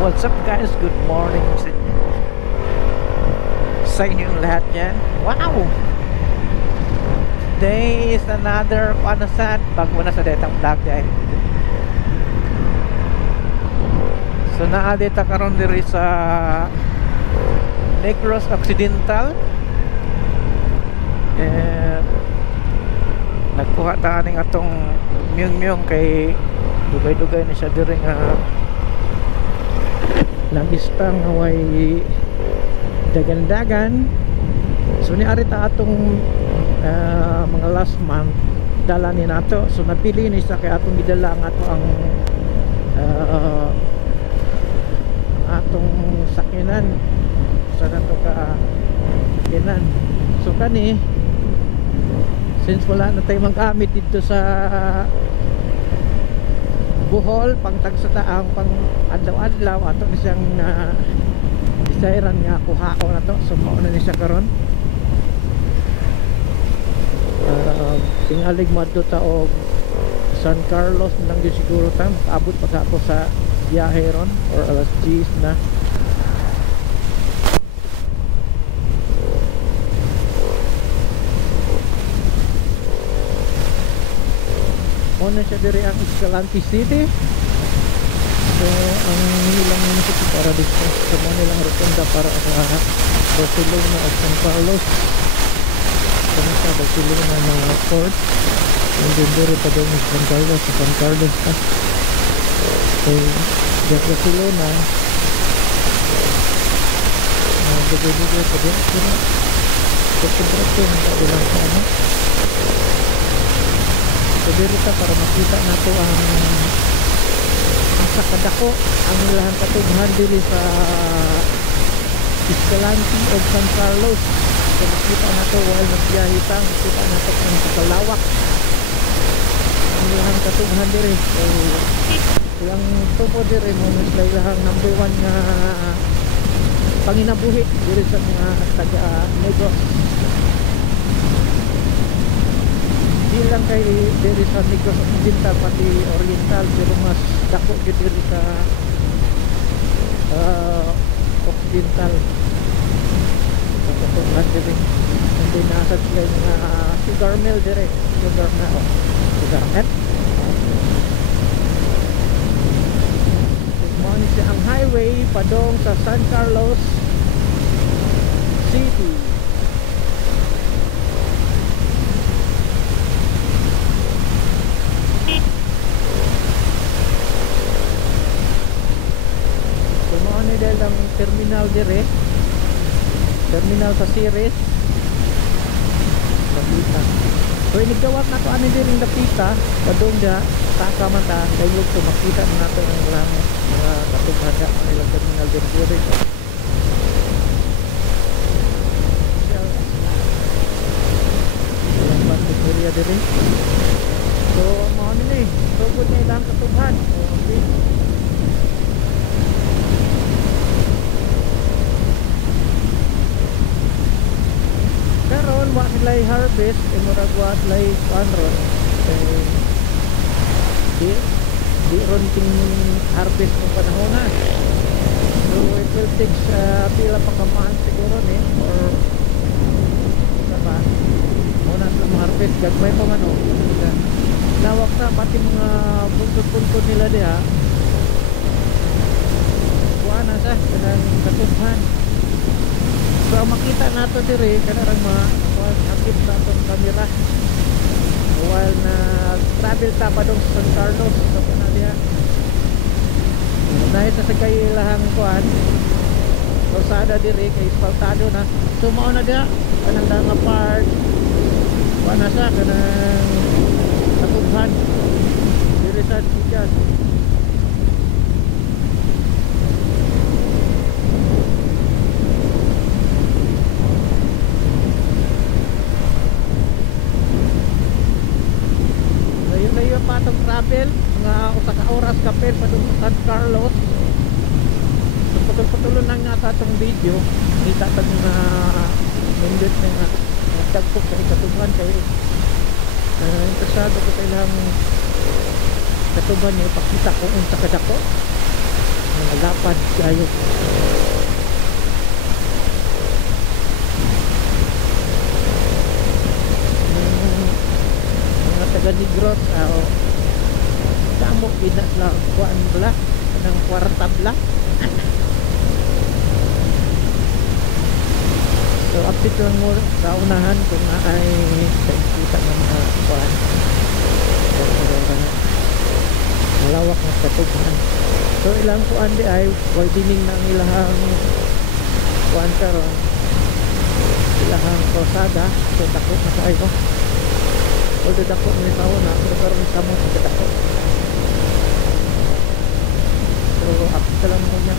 What's up guys? Good morning sa inyong lahat dyan. Wow! Today is another panasan. Bago na sa detang vlog dyan. So naadita karon diri sa Negros Occidental. Nagkuha ta ning atong myung-myung kay dugay-dugay na siya diri nga langistang way dagan-dagan. So ni arita atong mga last month dala ni nato. So napili ni sa kay atong gidala ang ato ang atong sakinan sa nato ka sakinan. So kani since wala na tayong magamit dito sa Bohol pang tagsataang pang adlaw-adlaw ato ni siyang desairan nga kuhao na to. So mauna ni siya karon tingalig madto ta og San Carlos lang di siguro ta makaabot pa ako sa biyahe ron or alas 10 na. Muna siya diri ang Escalante City. So ang nilang munisipyo para dito sa nilang rotunda para sa Barcelona at San Carlos. Kung sa Barcelona mga port and then diri pa doon sa San Carlos pa. So sa Barcelona dugay-dugay pa doon sa bilang sa ano. So dito para makita nato ang sakadako ang ilang katughan dili sa Escalante o San Carlos. So makita nato while nagbiyahe ta, makita nato ang kalawak ang ilang katughan diri. So yung tubo diri mo na ilang number 1 nga panginabuhi diri sa mga taga Negros. Di lang kay diri sa Negros Occidental pati Oriental, pero mas dako gid diri sa Occidental. So katong diri hindi nasa sila nga sugar mill diri, sugar na sugar mill. Mo siya ang highway padong sa San Carlos City. Dahil ang terminal dire, terminal sa Ceres Lapita. So inigawat na to ani diring Lapita padung da taka man ta dayog to makita na nato ang mga katughaga ang ilang terminal dire. Ang banturia dire. So mao ni so gud na ilang katughan. Okay. Karon wa sila'y harvest e murag wa sila'y kuanron di ron ting harvest ng panahon na. So it will take pila pa kamahan siguro ni or ba muna sa harvest gagmay pa man lawak na pati mga buntod-buntod nila diha kuha na sa kanang katughan. So ang makita nato diri kanarang akit sa atong kamera while na travel ta pa dong sa San Carlos sa Panadya. Dahil sa sagay lahang kuan kalsada diri kay asfaltado na. So mao na dia kanang nga part kuan na sa kanang katughan diri sa Sigas. Patong travel mga usa ka oras kapel padung sa San Carlos. So putol-putulon lang nga atong video kita tag mga minute nga dagkog kay katughan kay interesado ko kailang katughan ni pakita ko unsa kadako mga lapad kayo. Mga taga Negros damo ina lang kuan bla ng kwarta bla. So update lang mo sa unahan kung ay kita ng mga kuan. Malawak na katubuhan. So ilang kuan di ay widening ng ilahang kuan karon. Ilahang kalsada. So dako na kayo. Although dako ni tao na pero karon kamo sa dako. So update lang mo niya.